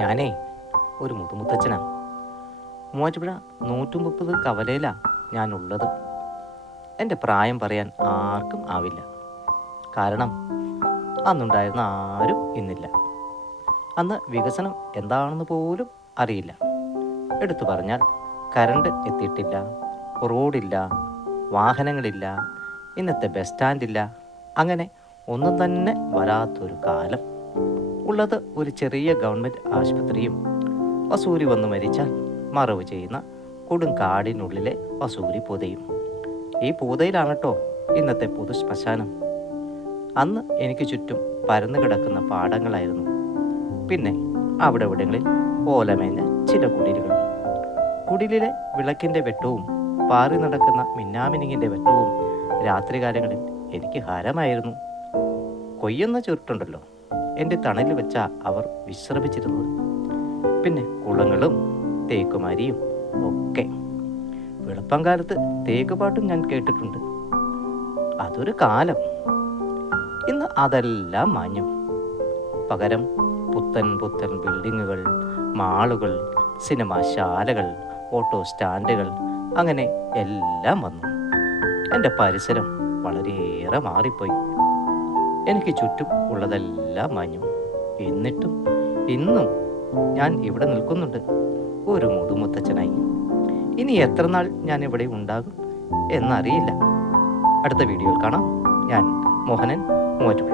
ഞാനേ ഒരു മുതുമുത്തച്ഛനാ. മൂവാറ്റുപുഴ 130 കവലയിലാണ് ഞാനുള്ളത്. എൻ്റെ പ്രായം പറയാൻ ആർക്കും ആവില്ല. കാരണം അന്നുണ്ടായിരുന്ന ആരും ഇന്നില്ല. അന്ന് വികസനം എന്താണെന്ന് പോലും അറിയില്ല. എടുത്തു പറഞ്ഞാൽ കറണ്ട് എത്തിയിട്ടില്ല, റോഡില്ല, വാഹനങ്ങളില്ല, ഇന്നത്തെ ബസ് സ്റ്റാൻഡില്ല. അങ്ങനെ ഒന്നും തന്നെ വരാത്തൊരു കാലം. ഉള്ളത് ഒരു ചെറിയ ഗവൺമെൻറ് ആശുപത്രിയും വസൂരി വന്ന് മരിച്ചാൽ മറവ് ചെയ്യുന്ന കൊടും കാടിനുള്ളിലെ വസൂരി പൂതയും. ഈ പൂതയിലാണ് കേട്ടോ ഇന്നത്തെ പൊതു ശ്മശാനം. അന്ന് എനിക്ക് ചുറ്റും പരന്നു കിടക്കുന്ന പാടങ്ങളായിരുന്നു. പിന്നെ അവിടെ ഇവിടങ്ങളിൽ ഓലമേഞ്ഞ ചില കുടിലുകൾ. കുടിലിലെ വിളക്കിൻ്റെ വെട്ടവും പാറി നടക്കുന്ന മിന്നാമിനിങ്ങിൻ്റെ വെട്ടവും രാത്രികാലങ്ങളിൽ എനിക്ക് ഹാരമായിരുന്നു. കൊയ്യുന്ന ചുരുട്ടുണ്ടല്ലോ, എൻ്റെ തണലിൽ വെച്ചാ അവർ വിശ്രമിച്ചിരുന്നത്. പിന്നെ കുളങ്ങളും തേക്കുമാരിയും ഒക്കെ. വെളുപ്പം കാലത്ത് തേക്കുപാട്ടും ഞാൻ കേട്ടിട്ടുണ്ട്. അതൊരു കാലം. ഇന്ന് അതെല്ലാം മാഞ്ഞു. പകരം പുത്തൻ പുത്തൻ ബിൽഡിങ്ങുകൾ, മാളുകൾ, സിനിമാശാലകൾ, ഓട്ടോ സ്റ്റാൻഡുകൾ, അങ്ങനെ എല്ലാം വന്നു. എൻ്റെ പരിസരം വളരെയേറെ മാറിപ്പോയി. എനിക്ക് ചുറ്റും ഉള്ളതെല്ലാം മാഞ്ഞു. എന്നിട്ടും ഇന്നും ഞാൻ ഇവിടെ നിൽക്കുന്നുണ്ട്, ഒരു മുതുമുത്തച്ഛനായി. ഇനി എത്ര നാൾ ഞാൻ ഇവിടെ ഉണ്ടാകും എന്നറിയില്ല. അടുത്ത വീഡിയോയിൽ കാണാം. ഞാൻ മോഹനൻ, മൂവാറ്റുപുഴ.